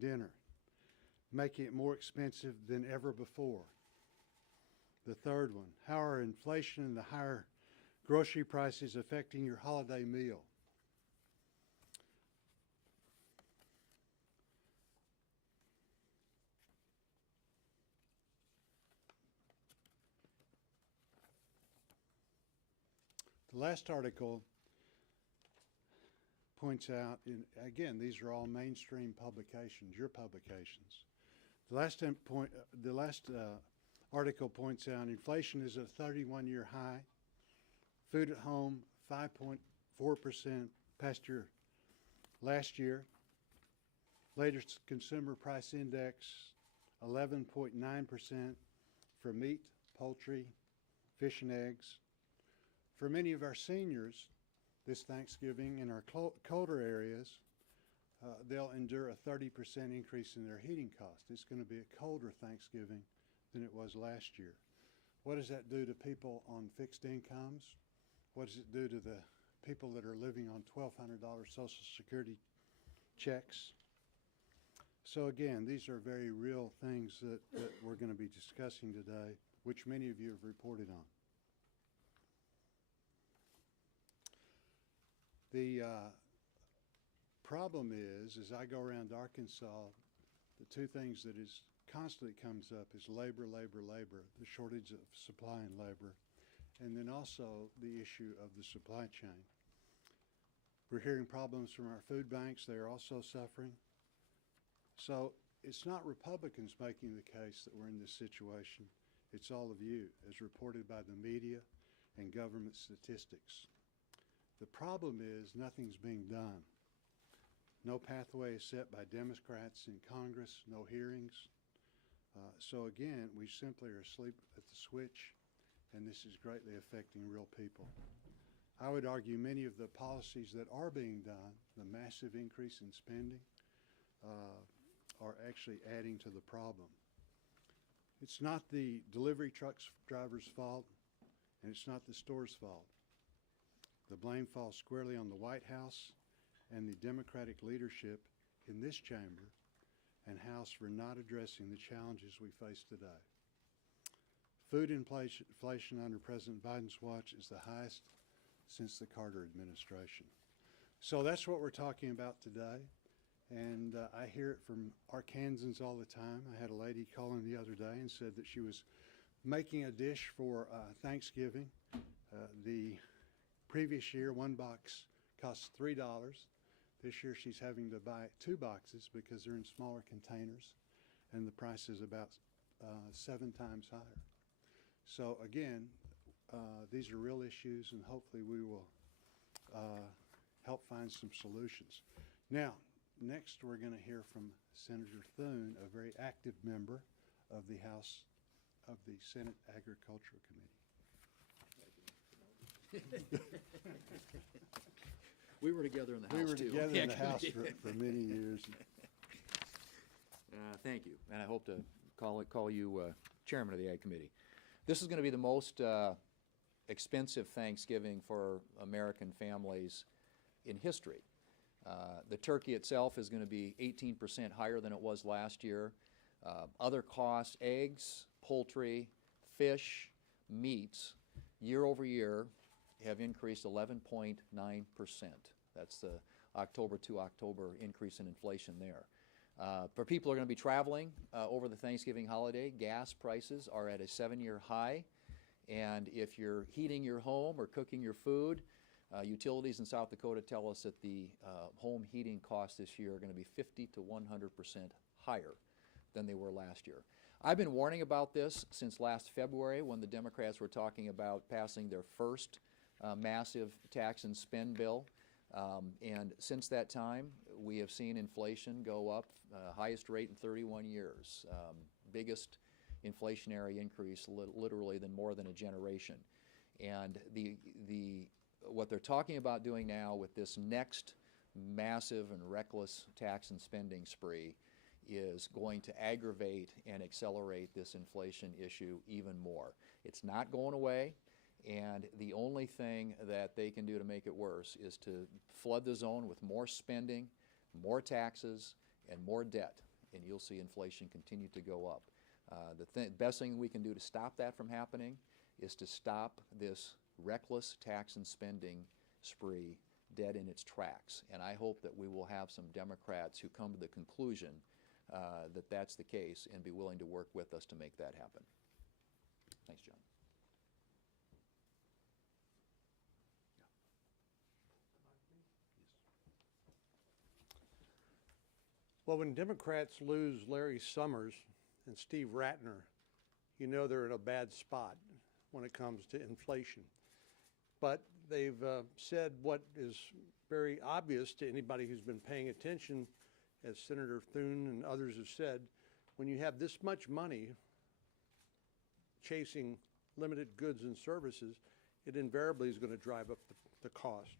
dinner, making it more expensive than ever before. The third one, how are inflation and the higher grocery prices affecting your holiday meal? The last article points out, and again, these are all mainstream publications, your publications. The last article points out inflation is at a 31-year high. Food at home, 5.4% past year last year. Latest consumer price index, 11.9% for meat, poultry, fish and eggs. For many of our seniors, this Thanksgiving in our colder areas, they'll endure a 30% increase in their heating cost. It's going to be a colder Thanksgiving than it was last year. What does that do to people on fixed incomes? What does it do to the people that are living on $1,200 Social Security checks? So again, these are very real things that we're going to be discussing today, which many of you have reported on. The problem is, as I go around Arkansas, the two things that is constantly comes up is labor, the shortage of supply and labor, and then also the issue of the supply chain. We're hearing problems from our food banks. They are also suffering. So it's not Republicans making the case that we're in this situation. It's all of you, as reported by the media and government statistics. The problem is nothing's being done. No pathway is set by Democrats in Congress, no hearings. So again, we simply are asleep at the switch, and this is greatly affecting real people. I would argue many of the policies that are being done, the massive increase in spending, are actually adding to the problem. It's not the delivery trucks drivers' fault, and it's not the store's fault. The blame falls squarely on the White House and the Democratic leadership in this chamber and House for not addressing the challenges we face today. Food inflation under President Biden's watch is the highest since the Carter administration. So that's what we're talking about today. And I hear it from Arkansans all the time. I had a lady call in the other day and said that she was making a dish for Thanksgiving. The previous year, one box cost $3. This year she's having to buy 2 boxes because they're in smaller containers, and the price is about 7 times higher. So again, these are real issues, and hopefully we will help find some solutions. Now, next we're going to hear from Senator Thune, a very active member of the House of the Senate Agricultural Committee. We were together in the House, We were too. together in the House for many years. Thank you, and I hope to call you chairman of the Ag Committee. This is going to be the most expensive Thanksgiving for American families in history. The turkey itself is going to be 18% higher than it was last year. Other costs, eggs, poultry, fish, meats, year over year, have increased 11.9%. That's the October to October increase in inflation there. For people who are going to be traveling over the Thanksgiving holiday, gas prices are at a 7-year high. And if you're heating your home or cooking your food, utilities in South Dakota tell us that the home heating costs this year are going to be 50 to 100% higher than they were last year. I've been warning about this since last February when the Democrats were talking about passing their first massive tax and spend bill. And since that time, we have seen inflation go up, highest rate in 31 years, biggest inflationary increase literally than more than a generation. And what they're talking about doing now with this next massive and reckless tax and spending spree is going to aggravate and accelerate this inflation issue even more. It's not going away. And the only thing that they can do to make it worse is to flood the zone with more spending, more taxes, and more debt. and you'll see inflation continue to go up. The best thing we can do to stop that from happening is to stop this reckless tax and spending spree dead in its tracks. And I hope that we will have some Democrats who come to the conclusion that that's the case and be willing to work with us to make that happen. Thanks, John. Well, when Democrats lose Larry Summers and Steve Ratner, you know they're in a bad spot when it comes to inflation. But they've said what is very obvious to anybody who's been paying attention, as Senator Thune and others have said, when you have this much money chasing limited goods and services, it invariably is going to drive up the cost.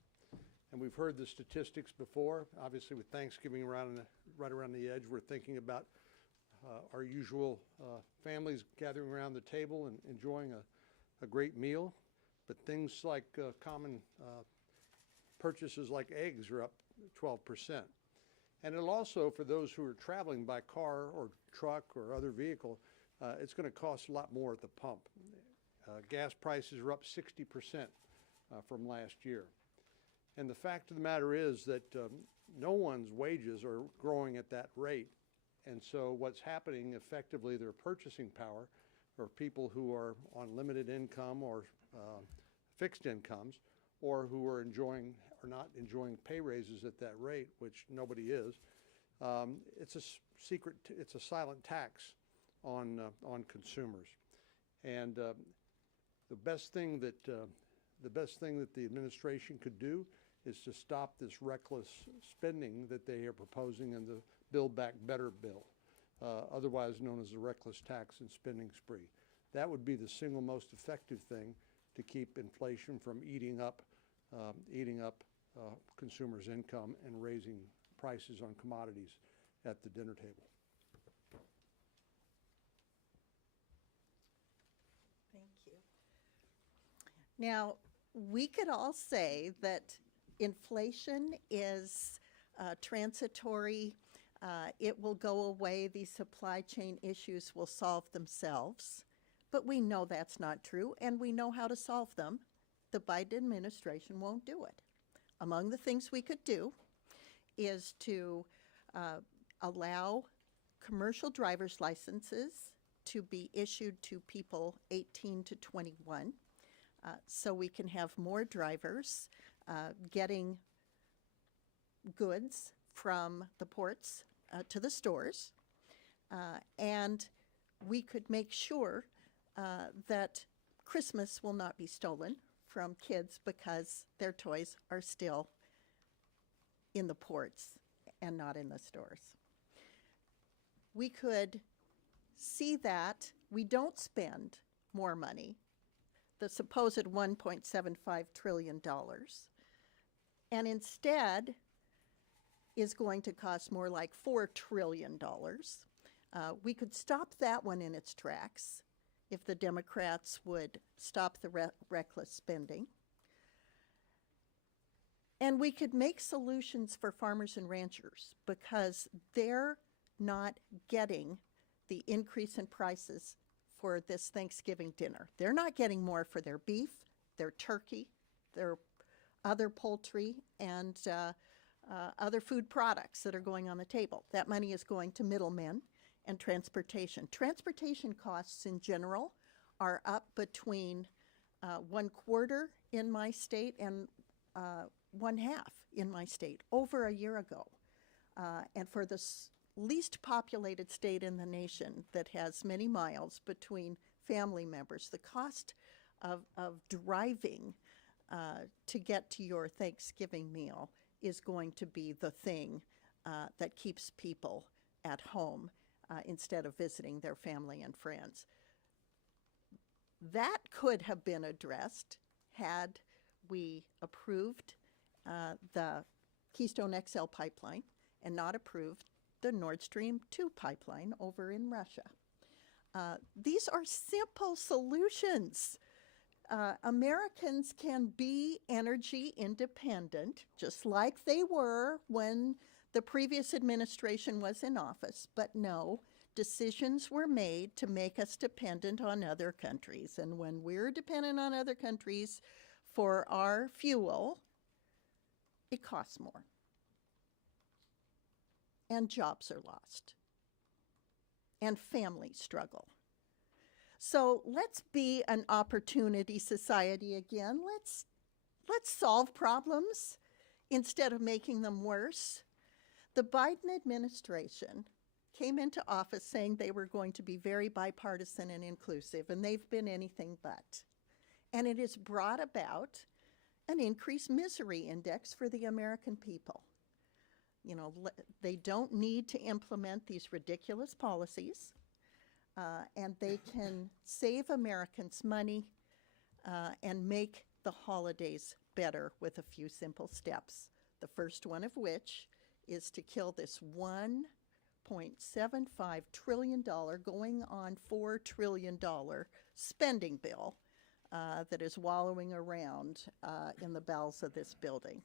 And we've heard the statistics before. Obviously, with Thanksgiving right around the edge, we're thinking about our usual families gathering around the table and enjoying a great meal. But things like common purchases like eggs are up 12%. And it'll also, for those who are traveling by car or truck or other vehicle, it's going to cost a lot more at the pump. Gas prices are up 60% from last year. And the fact of the matter is that no one's wages are growing at that rate. And so what's happening, effectively, their purchasing power, or people who are on limited income or fixed incomes, or who are not enjoying pay raises at that rate, which nobody is, it's a silent tax on consumers. And the best thing that the administration could do is to stop this reckless spending that they are proposing in the Build Back Better bill, otherwise known as the reckless tax and spending spree. That would be the single most effective thing to keep inflation from eating up consumers' income and raising prices on commodities at the dinner table. Thank you. Now, we could all say that inflation is transitory. It will go away. These supply chain issues will solve themselves. But we know that's not true, and we know how to solve them. The Biden administration won't do it. Among the things we could do is to allow commercial driver's licenses to be issued to people 18 to 21, so we can have more drivers getting goods from the ports to the stores, and we could make sure that Christmas will not be stolen from kids because their toys are still in the ports and not in the stores. We could see that we don't spend more money, the supposed $1.75 trillion, and instead is going to cost more like $4 trillion. We could stop that one in its tracks if the Democrats would stop the reckless spending. And we could make solutions for farmers and ranchers because they're not getting the increase in prices for this Thanksgiving dinner. They're not getting more for their beef, their turkey, their other poultry, and other food products that are going on the table. That money is going to middlemen and transportation. Transportation costs in general are up between 1/4 in my state and 1/2 in my state over a year ago. And for the least populated state in the nation that has many miles between family members, the cost of driving to get to your Thanksgiving meal is going to be the thing that keeps people at home instead of visiting their family and friends. That could have been addressed had we approved the Keystone XL pipeline and not approved the Nord Stream 2 pipeline over in Russia. These are simple solutions. Americans can be energy independent, just like they were when The previous administration was in office, but no, decisions were made to make us dependent on other countries. And when we're dependent on other countries for our fuel, it costs more. And jobs are lost. And families struggle. So let's be an opportunity society again. Let's solve problems instead of making them worse. The Biden administration came into office saying they were going to be very bipartisan and inclusive, and they've been anything but. And it has brought about an increased misery index for the American people. You know, they don't need to implement these ridiculous policies, and they can save Americans money and make the holidays better with a few simple steps. The first one of which is to kill this $1.75 trillion, going on $4 trillion spending bill that is wallowing around in the bowels of this building.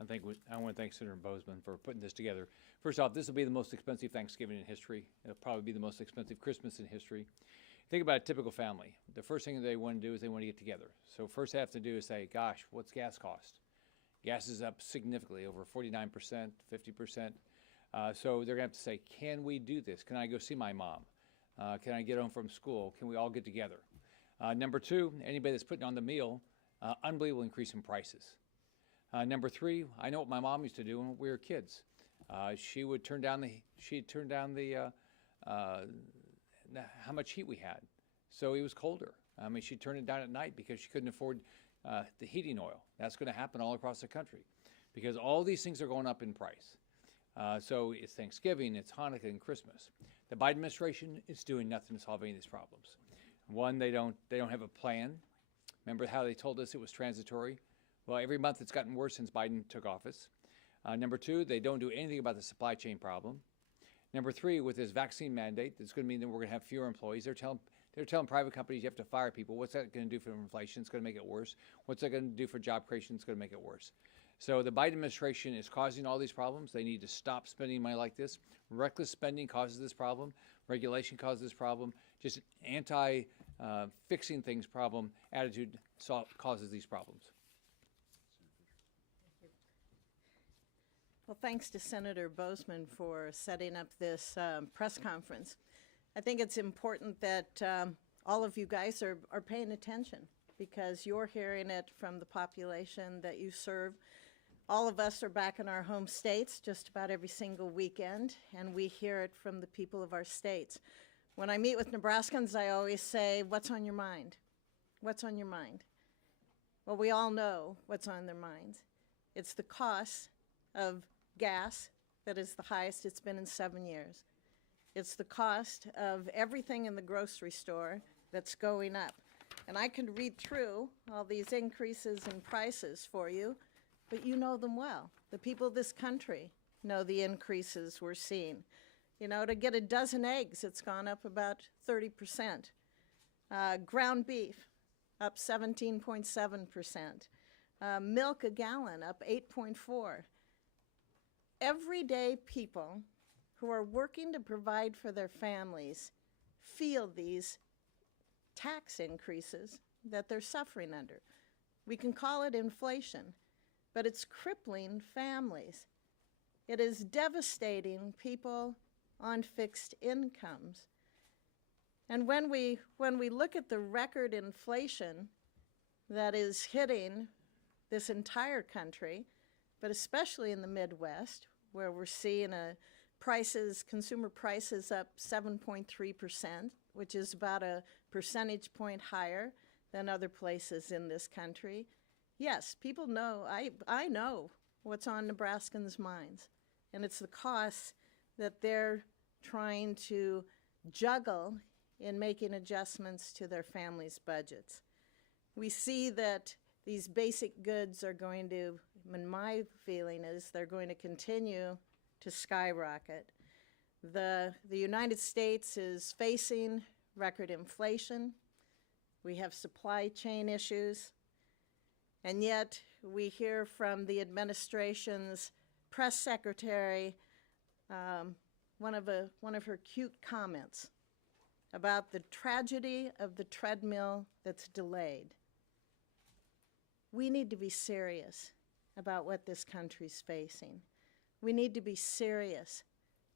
I want to thank Senator Bozeman for putting this together. First off, this will be the most expensive Thanksgiving in history. It'll probably be the most expensive Christmas in history. Think about a typical family. The first thing they want to do is they want to get together. So first they have to do is say, gosh, what's gas cost? Gas is up significantly, over 49%, 50%. So they're going to have to say, can we do this? Can I go see my mom? Can I get home from school? Can we all get together? Number two, anybody that's putting on the meal, unbelievable increase in prices. Number three, I know what my mom used to do when we were kids. She would turn down how much heat we had. So it was colder. I mean, she'd turn it down at night because she couldn't afford the heating oil. That's going to happen all across the country because all these things are going up in price. So it's Thanksgiving, it's Hanukkah, and Christmas. The Biden administration is doing nothing to solve any of these problems. One, they don't have a plan. Remember how they told us it was transitory? Well, every month it's gotten worse since Biden took office. Number two, they don't do anything about the supply chain problem. Number three, with this vaccine mandate, it's going to mean that we're going to have fewer employees. They're telling private companies you have to fire people. What's that going to do for inflation? It's going to make it worse. What's that going to do for job creation? It's going to make it worse. So the Biden administration is causing all these problems. They need to stop spending money like this. Reckless spending causes this problem. Regulation causes this problem. Just anti-fixing things problem attitude causes these problems. Well, thanks to Senator Bozeman for setting up this press conference. I think it's important that all of you guys are paying attention because you're hearing it from the population that you serve. All of us are back in our home states just about every single weekend, and we hear it from the people of our states. When I meet with Nebraskans, I always say, what's on your mind? What's on your mind? Well, we all know what's on their minds. It's the cost of gas that is the highest it's been in 7 years. It's the cost of everything in the grocery store that's going up. And I can read through all these increases in prices for you, but you know them well. The people of this country know the increases we're seeing. You know, to get a dozen eggs, it's gone up about 30%. Ground beef, up 17.7%. Milk a gallon, up 8.4%. Everyday people who are working to provide for their families feel these tax increases that they're suffering under. We can call it inflation, but it's crippling families. It is devastating people on fixed incomes. And when we look at the record inflation that is hitting this entire country, but especially in the Midwest, where we're seeing consumer prices up 7.3%, which is about a percentage point higher than other places in this country. Yes, people know, I know what's on Nebraskans' minds, and it's the costs that they're trying to juggle in making adjustments to their families' budgets. We see that these basic goods are going to, and my feeling is they're going to continue to skyrocket. The United States is facing record inflation. We have supply chain issues. And yet we hear from the administration's press secretary one of her cute comments about the tragedy of the treadmill that's delayed. We need to be serious about what this country's facing. We need to be serious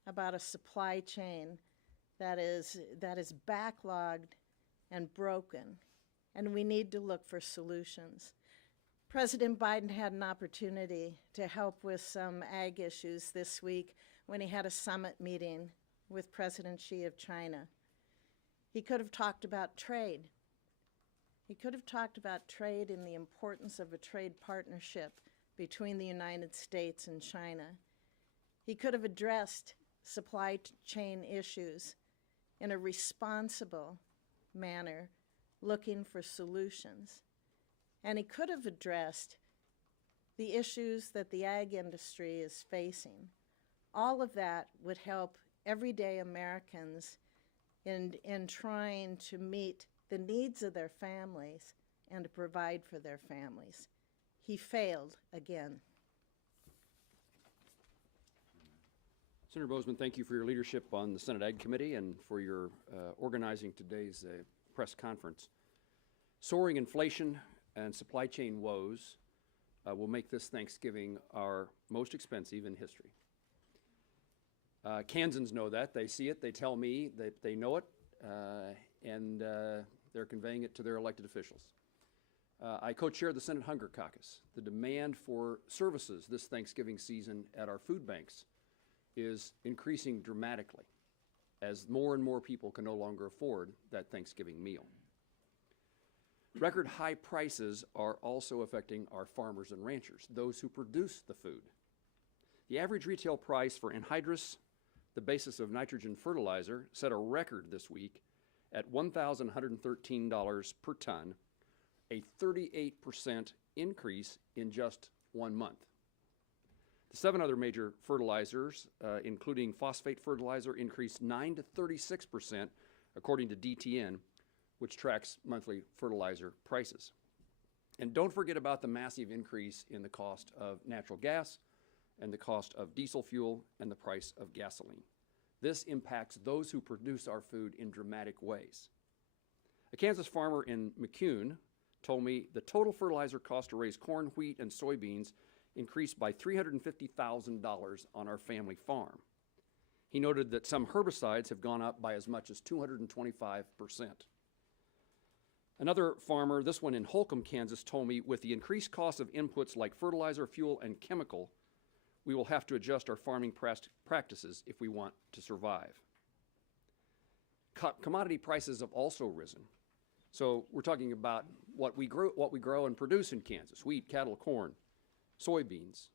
about a supply chain that is backlogged and broken, and we need to look for solutions. President Biden had an opportunity to help with some ag issues this week when he had a summit meeting with President Xi of China. He could have talked about trade. He could have talked about trade and the importance of a trade partnership between the United States and China. He could have addressed supply chain issues in a responsible manner, looking for solutions. And he could have addressed the issues that the ag industry is facing. All of that would help everyday Americans in trying to meet the needs of their families and to provide for their families. He failed again. Senator Bozeman, thank you for your leadership on the Senate Ag Committee and for your organizing today's press conference. Soaring inflation and supply chain woes will make this Thanksgiving our most expensive in history. Kansans know that. They see it. They tell me that they know it, and they're conveying it to their elected officials. I co-chair the Senate Hunger Caucus. The demand for services this Thanksgiving season at our food banks is increasing dramatically as more and more people can no longer afford that Thanksgiving meal. Record high prices are also affecting our farmers and ranchers, those who produce the food. The average retail price for anhydrous, the basis of nitrogen fertilizer, set a record this week at $1,113 per ton, a 38% increase in just 1 month. The 7 other major fertilizers, including phosphate fertilizer, increased 9 to 36%, according to DTN, which tracks monthly fertilizer prices. And don't forget about the massive increase in the cost of natural gas and the cost of diesel fuel and the price of gasoline. This impacts those who produce our food in dramatic ways. A Kansas farmer in McCune told me the total fertilizer cost to raise corn, wheat, and soybeans increased by $350,000 on our family farm. He noted that some herbicides have gone up by as much as 225%. Another farmer, this one in Holcomb, Kansas, told me with the increased cost of inputs like fertilizer, fuel, and chemical, we will have to adjust our farming practices if we want to survive. Commodity prices have also risen. So we're talking about what we grow and produce in Kansas: wheat, cattle, corn, soybeans.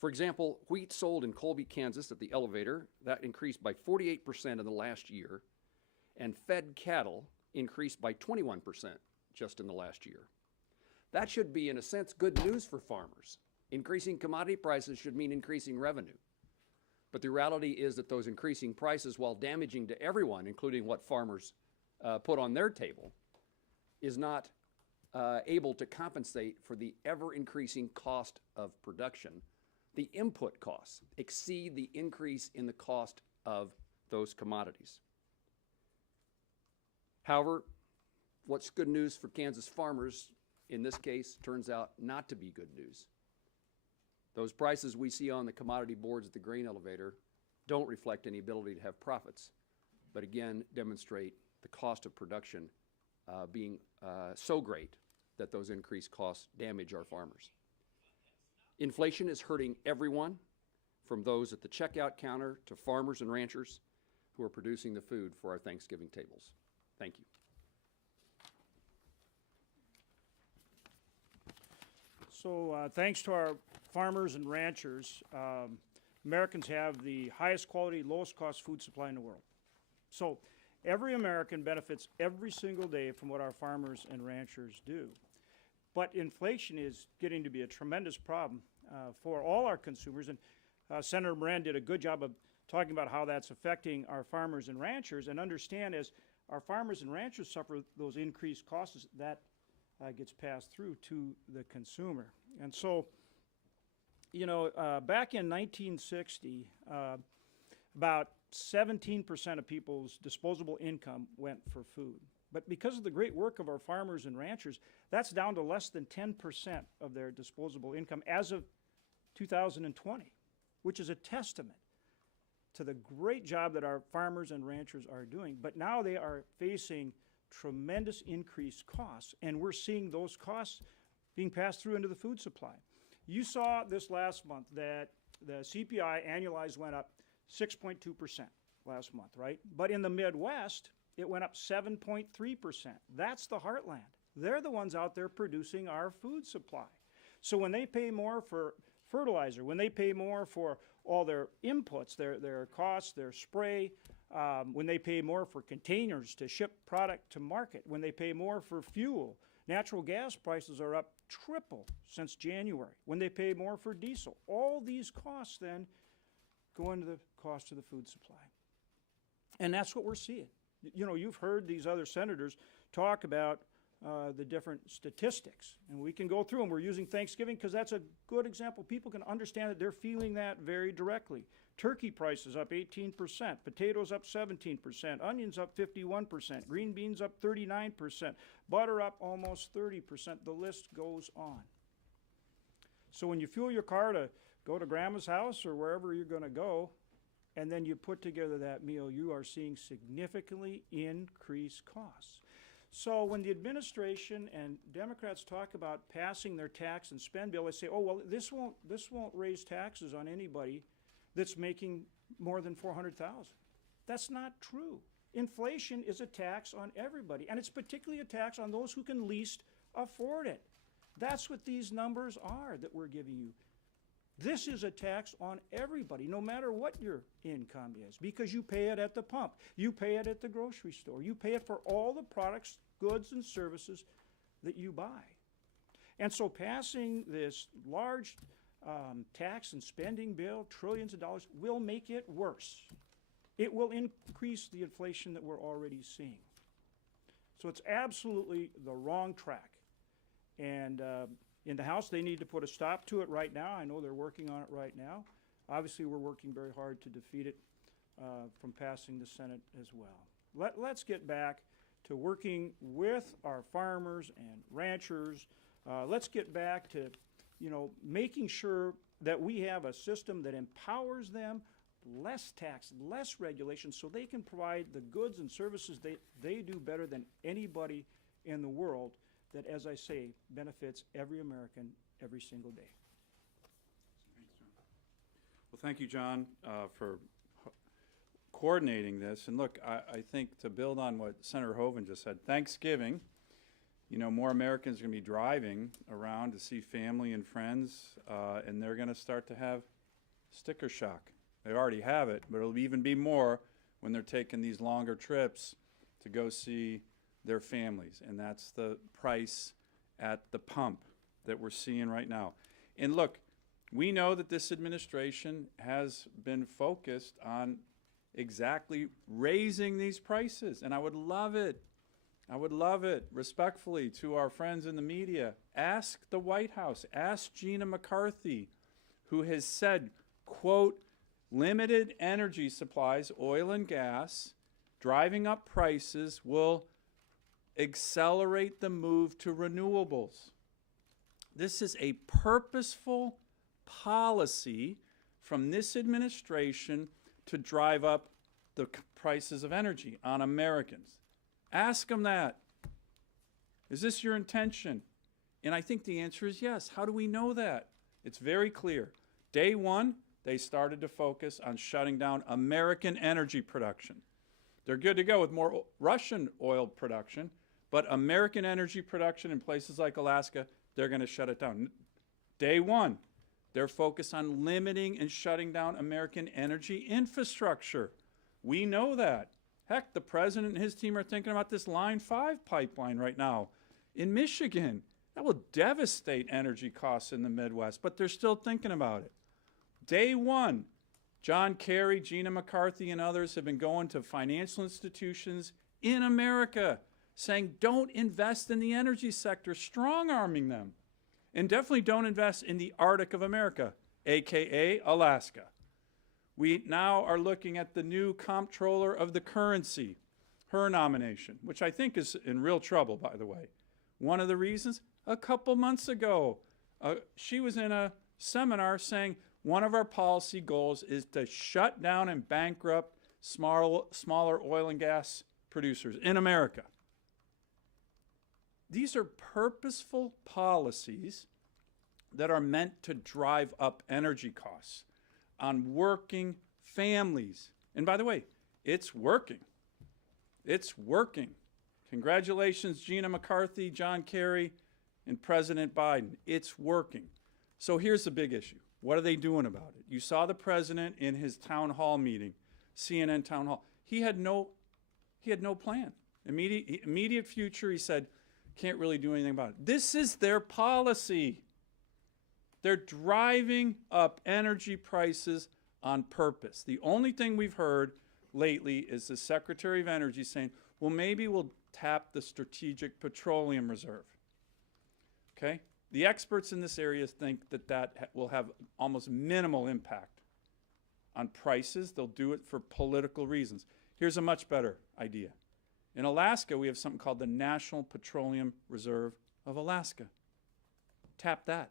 For example, wheat sold in Colby, Kansas at the elevator, that increased by 48% in the last year, and fed cattle increased by 21% just in the last year. That should be, in a sense, good news for farmers. Increasing commodity prices should mean increasing revenue. But the reality is that those increasing prices, while damaging to everyone, including what farmers put on their table, is not able to compensate for the ever-increasing cost of production. The input costs exceed the increase in the cost of those commodities. However, what's good news for Kansas farmers, in this case, turns out not to be good news. Those prices we see on the commodity boards at the grain elevator don't reflect any ability to have profits, but again demonstrate the cost of production being so great that those increased costs damage our farmers. Inflation is hurting everyone, from those at the checkout counter to farmers and ranchers who are producing the food for our Thanksgiving tables. Thank you. So thanks to our farmers and ranchers, Americans have the highest quality, lowest cost food supply in the world. So every American benefits every single day from what our farmers and ranchers do. But inflation is getting to be a tremendous problem for all our consumers. And Senator Moran did a good job of talking about how that's affecting our farmers and ranchers. And understand, as our farmers and ranchers suffer those increased costs, that gets passed through to the consumer. And so, back in 1960, about 17% of people's disposable income went for food. But because of the great work of our farmers and ranchers, that's down to less than 10% of their disposable income as of 2020, which is a testament to the great job that our farmers and ranchers are doing. But now they are facing tremendous increased costs, and we're seeing those costs being passed through into the food supply. You saw this last month that the CPI annualized went up 6.2% last month, right? But in the Midwest, it went up 7.3%. That's the heartland. They're the ones out there producing our food supply. So when they pay more for fertilizer, when they pay more for all their inputs, their costs, their spray, when they pay more for containers to ship product to market, when they pay more for fuel, natural gas prices are up triple since January. When they pay more for diesel, all these costs then go into the cost of the food supply. And that's what we're seeing. You've heard these other senators talk about the different statistics, and we can go through them. We're using Thanksgiving because that's a good example. People can understand that they're feeling that very directly. Turkey prices up 18%, potatoes up 17%, onions up 51%, green beans up 39%, butter up almost 30%. The list goes on. So when you fuel your car to go to grandma's house or wherever you're going to go, and then you put together that meal, you are seeing significantly increased costs. So when the administration and Democrats talk about passing their tax and spend bill, they say, oh, well, this won't raise taxes on anybody that's making more than $400,000. That's not true. Inflation is a tax on everybody, and it's particularly a tax on those who can least afford it. That's what these numbers are that we're giving you. This is a tax on everybody, no matter what your income is, because you pay it at the pump, you pay it at the grocery store, you pay it for all the products, goods, and services that you buy. And so passing this large tax and spending bill, trillions of dollars, will make it worse. It will increase the inflation that we're already seeing. So it's absolutely the wrong track. And in the House, they need to put a stop to it right now. I know they're working on it right now. Obviously, we're working very hard to defeat it from passing the Senate as well. Let's get back to working with our farmers and ranchers. Let's get back to, making sure that we have a system that empowers them, less tax, less regulation, so they can provide the goods and services they do better than anybody in the world, that, as I say, benefits every American every single day. Well, thank you, John, for coordinating this. And look, I think to build on what Senator Hoeven just said, Thanksgiving, more Americans are going to be driving around to see family and friends, and they're going to start to have sticker shock. They already have it, but it'll even be more when they're taking these longer trips to go see their families. And that's the price at the pump that we're seeing right now. And look, we know that this administration has been focused on exactly raising these prices, and I would love it, respectfully to our friends in the media, ask the White House, ask Gina McCarthy, who has said, quote, limited energy supplies, oil and gas, driving up prices will accelerate the move to renewables. This is a purposeful policy from this administration to drive up the prices of energy on Americans. Ask them that. Is this your intention? And I think the answer is yes. How do we know that? It's very clear. Day one, they started to focus on shutting down American energy production. They're good to go with more Russian oil production, but American energy production in places like Alaska, they're going to shut it down. Day one, they're focused on limiting and shutting down American energy infrastructure. We know that. Heck, the president and his team are thinking about this Line 5 pipeline right now in Michigan. That will devastate energy costs in the Midwest, but they're still thinking about it. Day one, John Kerry, Gina McCarthy, and others have been going to financial institutions in America saying, don't invest in the energy sector, strong-arming them. And definitely don't invest in the Arctic of America, AKA Alaska. We now are looking at the new comptroller of the currency, her nomination, which I think is in real trouble, by the way. One of the reasons, a couple months ago, she was in a seminar saying one of our policy goals is to shut down and bankrupt smaller oil and gas producers in America. These are purposeful policies that are meant to drive up energy costs on working families. And by the way, it's working. It's working. Congratulations, Gina McCarthy, John Kerry, and President Biden. It's working. So here's the big issue. What are they doing about it? You saw the president in his town hall meeting, CNN town hall. He had no plan. Immediate future, he said, can't really do anything about it. This is their policy. They're driving up energy prices on purpose. The only thing we've heard lately is the Secretary of Energy saying, well, maybe we'll tap the Strategic Petroleum Reserve. Okay? The experts in this area think that will have almost minimal impact on prices. They'll do it for political reasons. Here's a much better idea. In Alaska, we have something called the National Petroleum Reserve of Alaska. Tap that.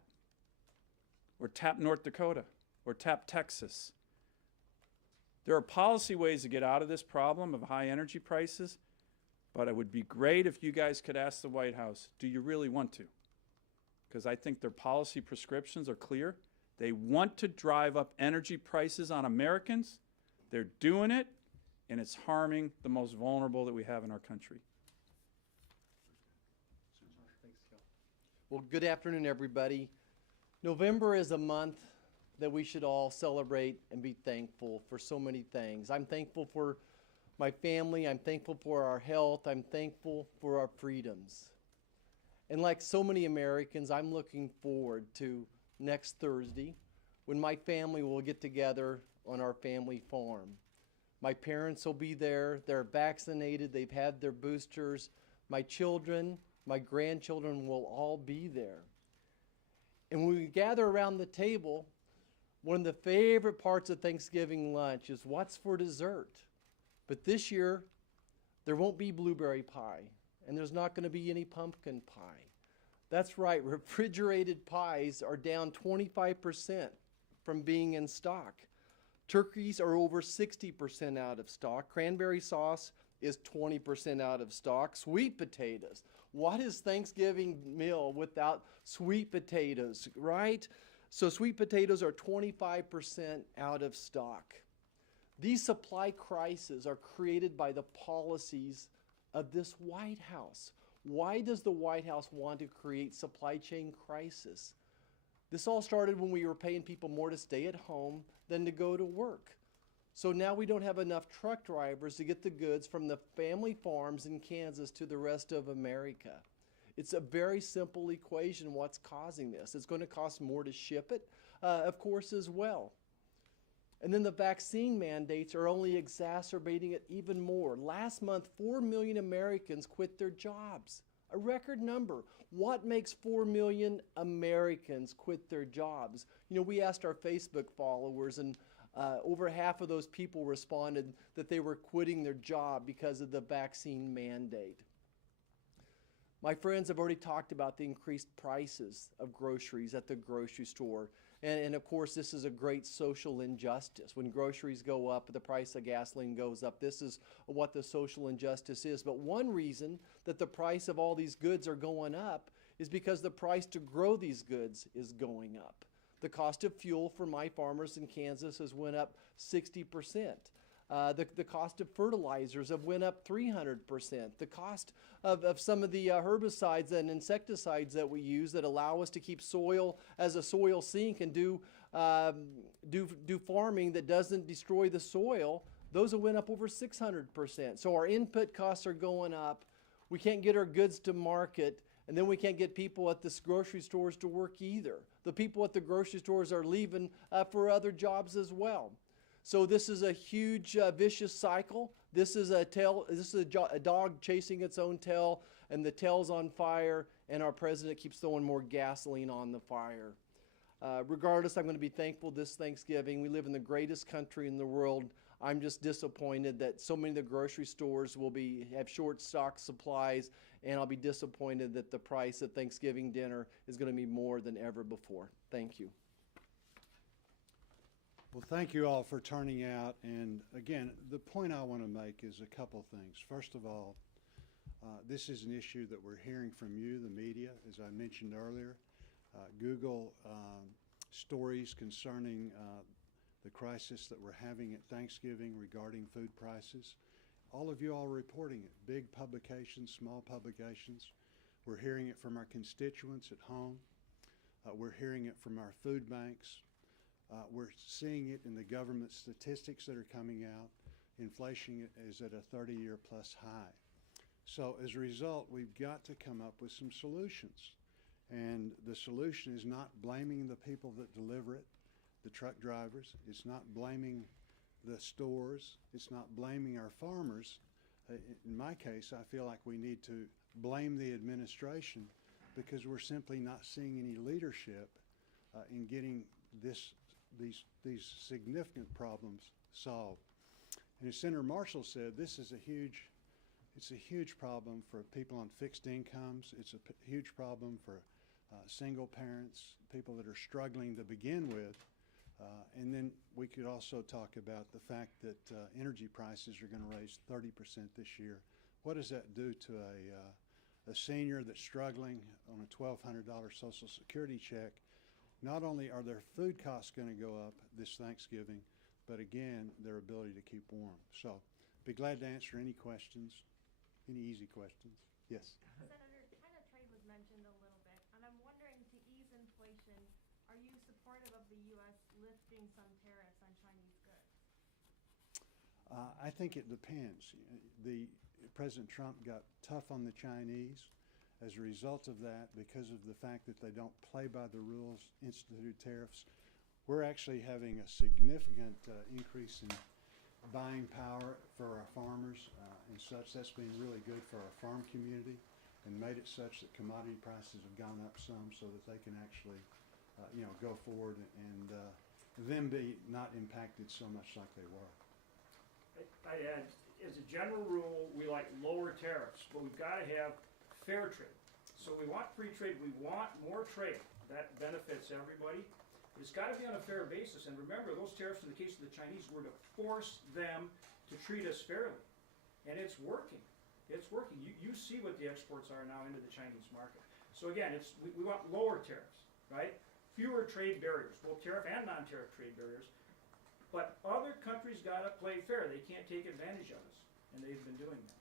Or tap North Dakota. Or tap Texas. There are policy ways to get out of this problem of high energy prices, but it would be great if you guys could ask the White House, do you really want to? Because I think their policy prescriptions are clear. They want to drive up energy prices on Americans. They're doing it, and it's harming the most vulnerable that we have in our country. Well, good afternoon, everybody. November is a month that we should all celebrate and be thankful for so many things. I'm thankful for my family. I'm thankful for our health. I'm thankful for our freedoms. And like so many Americans, I'm looking forward to next Thursday when my family will get together on our family farm. My parents will be there. They're vaccinated. They've had their boosters. My children, my grandchildren will all be there. And when we gather around the table, one of the favorite parts of Thanksgiving lunch is what's for dessert. But this year, there won't be blueberry pie, and there's not going to be any pumpkin pie. That's right, refrigerated pies are down 25% from being in stock. Turkeys are over 60% out of stock. Cranberry sauce is 20% out of stock. Sweet potatoes. What is Thanksgiving meal without sweet potatoes, right? So sweet potatoes are 25% out of stock. These supply crises are created by the policies of this White House. Why does the White House want to create supply chain crisis? This all started when we were paying people more to stay at home than to go to work. So now we don't have enough truck drivers to get the goods from the family farms in Kansas to the rest of America. It's a very simple equation what's causing this. It's going to cost more to ship it, of course, as well. And then the vaccine mandates are only exacerbating it even more. Last month, 4 million Americans quit their jobs, a record number. What makes 4 million Americans quit their jobs? You know, we asked our Facebook followers, and over half of those people responded that they were quitting their job because of the vaccine mandate. My friends have already talked about the increased prices of groceries at the grocery store. And of course, this is a great social injustice. When groceries go up, the price of gasoline goes up. This is what the social injustice is. But one reason that the price of all these goods are going up is because the price to grow these goods is going up. The cost of fuel for my farmers in Kansas has went up 60%. The cost of fertilizers have went up 300%. The cost of some of the herbicides and insecticides that we use that allow us to keep soil as a soil sink and do farming that doesn't destroy the soil, those have went up over 600%. So our input costs are going up. We can't get our goods to market, and then we can't get people at the grocery stores to work either. The people at the grocery stores are leaving for other jobs as well. So this is a huge vicious cycle. This is a dog chasing its own tail, and the tail's on fire, and our president keeps throwing more gasoline on the fire. Regardless, I'm going to be thankful this Thanksgiving. We live in the greatest country in the world. I'm just disappointed that so many of the grocery stores will have short stock supplies, and I'll be disappointed that the price of Thanksgiving dinner is going to be more than ever before. Thank you. Well, thank you all for turning out. And again, the point I want to make is a couple things. First of all, this is an issue that we're hearing from you, the media, as I mentioned earlier. Google stories concerning the crisis that we're having at Thanksgiving regarding food prices. All of you all reporting it, big publications, small publications. We're hearing it from our constituents at home. We're hearing it from our food banks. We're seeing it in the government statistics that are coming out. Inflation is at a 30-year plus high. So as a result, we've got to come up with some solutions. And the solution is not blaming the people that deliver it, the truck drivers. It's not blaming the stores. It's not blaming our farmers. In my case, I feel like we need to blame the administration because we're simply not seeing any leadership in getting these significant problems solved. And as Senator Marshall said, this is it's a huge problem for people on fixed incomes. It's a huge problem for single parents, people that are struggling to begin with. And then we could also talk about the fact that energy prices are going to raise 30% this year. What does that do to a senior that's struggling on a $1,200 Social Security check? Not only are their food costs going to go up this Thanksgiving, but again, their ability to keep warm. So be glad to answer any questions, any easy questions. Yes? Senator, China trade was mentioned a little bit, and I'm wondering, to ease inflation, are you supportive of the U.S. lifting some tariffs on Chinese goods? I think it depends. President Trump got tough on the Chinese. As a result of that, because of the fact that they don't play by the rules, instituted tariffs, we're actually having a significant increase in buying power for our farmers and such. That's been really good for our farm community and made it such that commodity prices have gone up some so that they can actually go forward and them be not impacted so much like they were. I'd add, as a general rule, we like lower tariffs, but we've got to have fair trade. So we want free trade, we want more trade. That benefits everybody. But it's got to be on a fair basis. And remember, those tariffs in the case of the Chinese were to force them to treat us fairly. And it's working. It's working. You see what the exports are now into the Chinese market. So again, we want lower tariffs, right? Fewer trade barriers, both tariff and non-tariff trade barriers. But other countries got to play fair. They can't take advantage of us. And they've been doing that.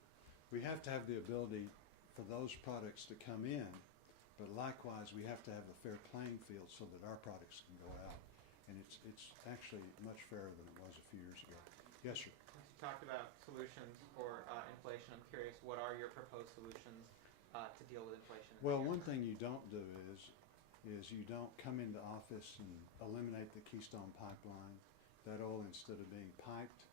We have to have the ability for those products to come in, but likewise we have to have a fair playing field so that our products can go out. And it's actually much fairer than it was a few years ago. Yes, sir. You talked about solutions for inflation. I'm curious, what are your proposed solutions to deal with inflation? Well, one thing you don't do is you don't come into office and eliminate the Keystone Pipeline. That oil, instead of being piped,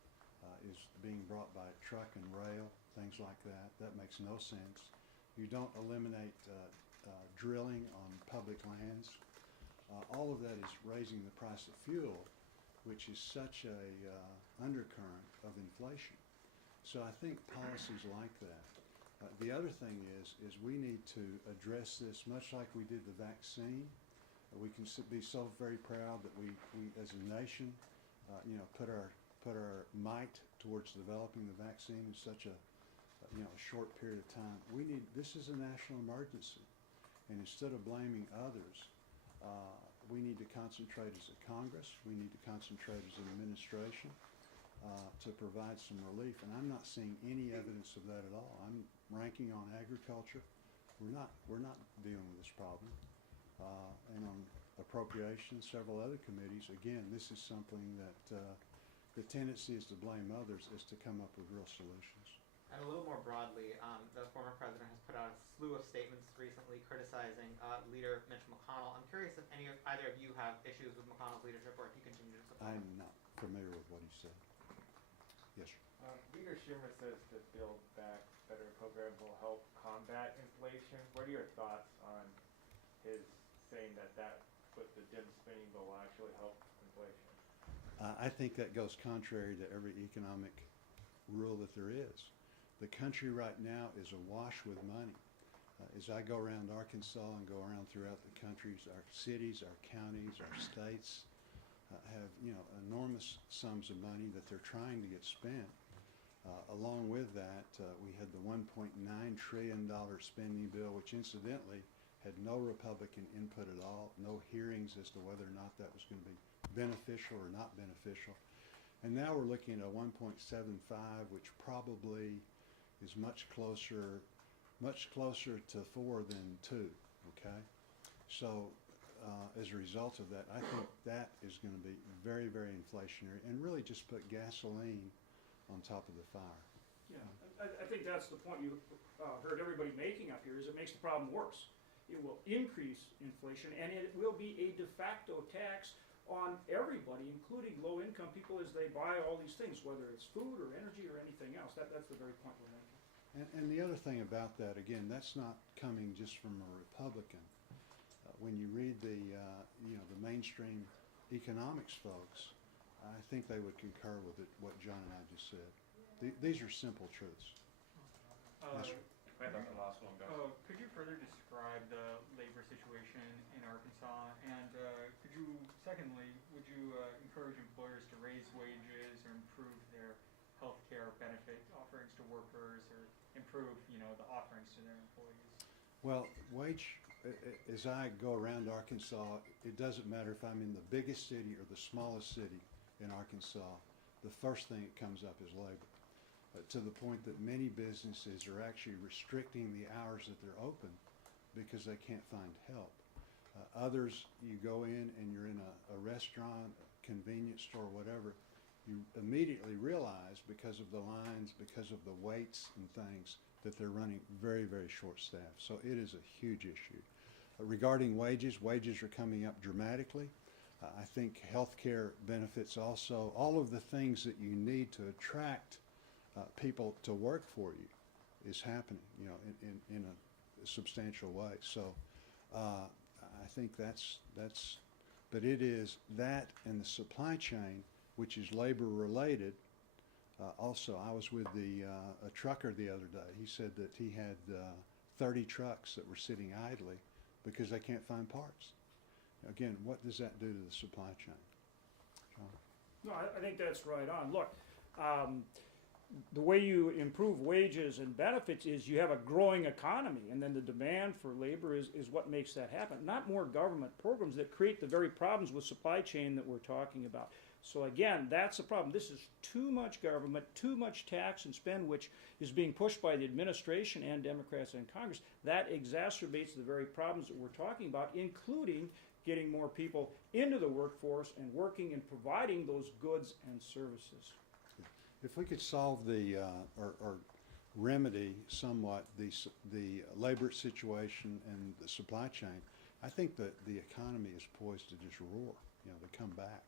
is being brought by truck and rail, things like that. That makes no sense. You don't eliminate drilling on public lands. All of that is raising the price of fuel, which is such a undercurrent of inflation. So I think policies like that. The other thing is we need to address this much like we did the vaccine. We can be so very proud that we as a nation, put our might towards developing the vaccine in such a short period of time. This is a national emergency, and instead of blaming others, we need to concentrate as a Congress, we need to concentrate as an administration to provide some relief, and I'm not seeing any evidence of that at all. I'm ranking on agriculture. We're not dealing with this problem. And on appropriations, several other committees, again, this is something that the tendency is to blame others is to come up with real solutions. And a little more broadly, the former president has put out a slew of statements recently criticizing leader Mitch McConnell. I'm curious if either of you have issues with McConnell's leadership or if you continue to support him. I'm not familiar with what he said. Yes, sir. Leader Schumer says to build back federal program will help combat inflation. What are your thoughts on his saying that with the dim spending bill will actually help inflation? I think that goes contrary to every economic rule that there is. The country right now is awash with money. As I go around Arkansas and go around throughout the country, our cities, our counties, our states have, enormous sums of money that they're trying to get spent. Along with that, we had the $1.9 trillion spending bill, which incidentally had no Republican input at all, no hearings as to whether or not that was going to be beneficial or not beneficial. And now we're looking at a 1.75, which probably is much closer to 4 than 2, okay? So as a result of that, I think that is going to be very, very inflationary and really just put gasoline on top of the fire. Yeah, I think that's the point you heard everybody making up here, is it makes the problem worse. It will increase inflation, and it will be a de facto tax on everybody, including low-income people, as they buy all these things, whether it's food or energy or anything else. That's the very point we're making. And the other thing about that, again, that's not coming just from a Republican. When you read the mainstream economics folks, I think they would concur with what John and I just said. These are simple truths. Yes, sir. Could you further describe the labor situation in Arkansas? And could you, secondly, would you encourage employers to raise wages or improve their health care benefit offerings to workers, or improve, the offerings to their employees? Well, as I go around Arkansas, it doesn't matter if I'm in the biggest city or the smallest city in Arkansas, the first thing that comes up is labor. To the point that many businesses are actually restricting the hours that they're open because they can't find help. Others, you go in and you're in a restaurant, a convenience store, whatever, you immediately realize because of the lines, because of the waits and things, that they're running very, very short-staffed. So it is a huge issue. Regarding wages are coming up dramatically. I think health care benefits also, all of the things that you need to attract people to work for you is happening, in a substantial way. So I think that's, but it is that and the supply chain, which is labor related. Also, I was with a trucker the other day. He said that he had 30 trucks that were sitting idly because they can't find parts. Again, what does that do to the supply chain? John? No, I think that's right on. Look, the way you improve wages and benefits is you have a growing economy, and then the demand for labor is what makes that happen, not more government programs that create the very problems with supply chain that we're talking about. So again, that's the problem. This is too much government, too much tax and spend, which is being pushed by the administration and Democrats in Congress. That exacerbates the very problems that we're talking about, including getting more people into the workforce and working and providing those goods and services. If we could solve or remedy somewhat the labor situation and the supply chain, I think that the economy is poised to just roar, to come back.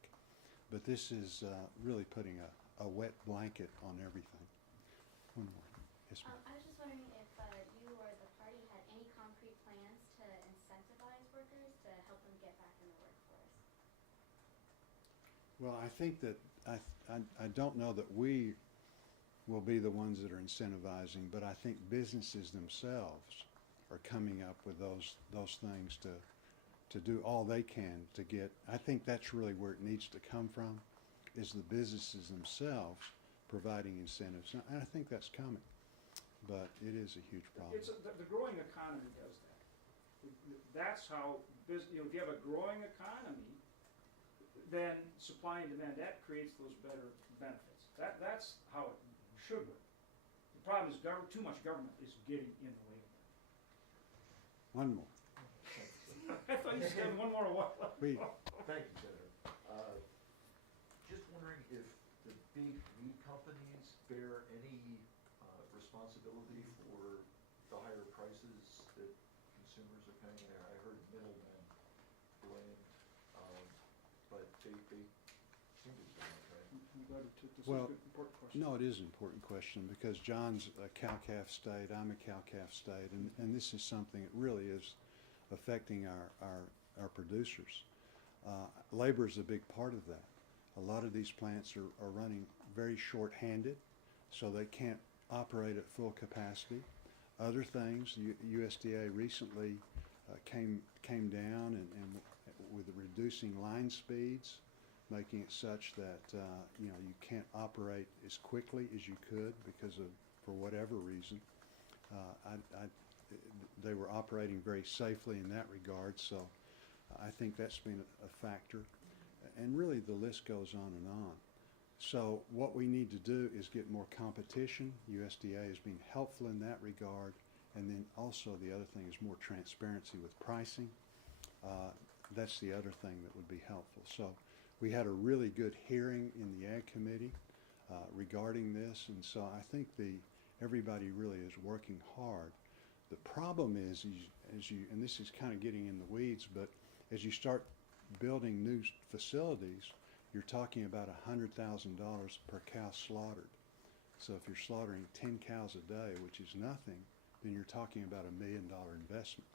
But this is really putting a wet blanket on everything. One more. Yes, ma'am. I was just wondering if you or the party had any concrete plans to incentivize workers to help them get back in the workforce. Well, I think that I don't know that we will be the ones that are incentivizing, but I think businesses themselves are coming up with those things to do all they can to get. I think that's really where it needs to come from, is the businesses themselves providing incentives. And I think that's coming, but it is a huge problem. The growing economy does that. That's how, if you have a growing economy, then supply and demand, that creates those better benefits. That's how it should work. The problem is too much government is getting in the way of that. One more. I thought you said one more. We, Thank you, Senator. Just wondering if the big meat companies bear any responsibility for the higher prices that consumers are paying. I heard middlemen blamed, but they seem to be doing okay. This is Well, a good, important question. No, it is an important question because John's a cow-calf state, I'm a cow-calf state, and this is something that really is affecting our producers. Labor is a big part of that. A lot of these plants are running very short-handed, so they can't operate at full capacity. Other things, USDA recently came down and with reducing line speeds, making it such that you know, you can't operate as quickly as you could because of, for whatever reason. They were operating very safely in that regard, so I think that's been a factor. And really the list goes on and on. So what we need to do is get more competition. USDA has been helpful in that regard. And then also the other thing is more transparency with pricing. That's the other thing that would be helpful. So we had a really good hearing in the Ag Committee regarding this, and so I think everybody really is working hard. The problem is, and this is kind of getting in the weeds, but as you start building new facilities, you're talking about $100,000 per cow slaughtered. So if you're slaughtering 10 cows a day, which is nothing, then you're talking about $1 million investment.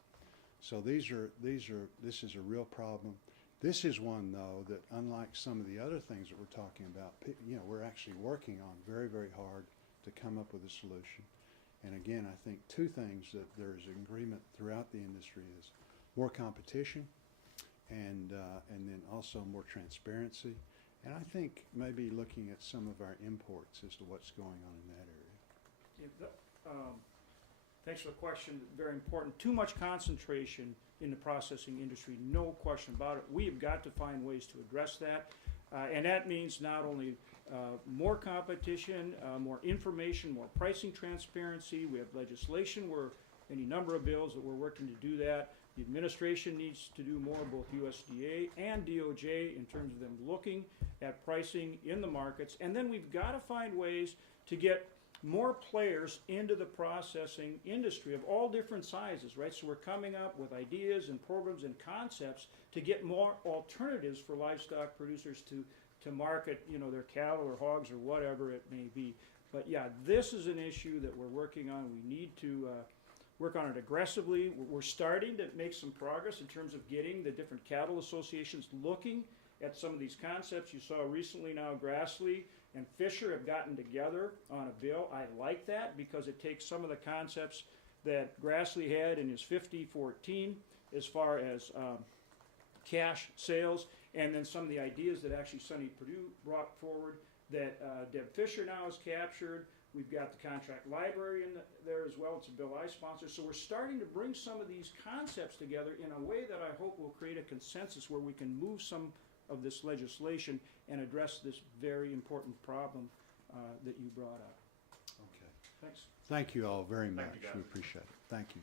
So this is a real problem. This is one, though, that unlike some of the other things that we're talking about, you know, we're actually working on very, very hard to come up with a solution. And again, I think two things that there is agreement throughout the industry is more competition and then also more transparency. And I think maybe looking at some of our imports as to what's going on in that area. Yeah, thanks for the question. Very important. Too much concentration in the processing industry, no question about it. We have got to find ways to address that. And that means not only more competition, more information, more pricing transparency. We have legislation where any number of bills that we're working to do that. The administration needs to do more, both USDA and DOJ, in terms of them looking at pricing in the markets. And then we've got to find ways to get more players into the processing industry of all different sizes, right? So we're coming up with ideas and programs and concepts to get more alternatives for livestock producers to market, you know, their cattle or hogs or whatever it may be. But yeah, this is an issue that we're working on. We need to work on it aggressively. We're starting to make some progress in terms of getting the different cattle associations looking at some of these concepts. You saw recently now Grassley and Fisher have gotten together on a bill. I like that because it takes some of the concepts that Grassley had in his 50-14 as far as cash sales, and then some of the ideas that actually Sonny Perdue brought forward that Deb Fisher now has captured. We've got the contract library in there as well. It's a bill I sponsor. So we're starting to bring some of these concepts together in a way that I hope will create a consensus where we can move some of this legislation and address this very important problem that you brought up. Okay. Thanks. Thank you all very much. you, guys. We appreciate it. Thank you.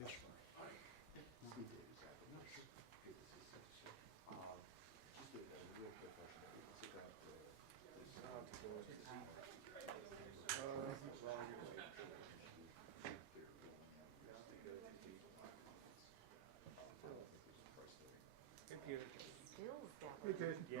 Yes, sir. Yeah.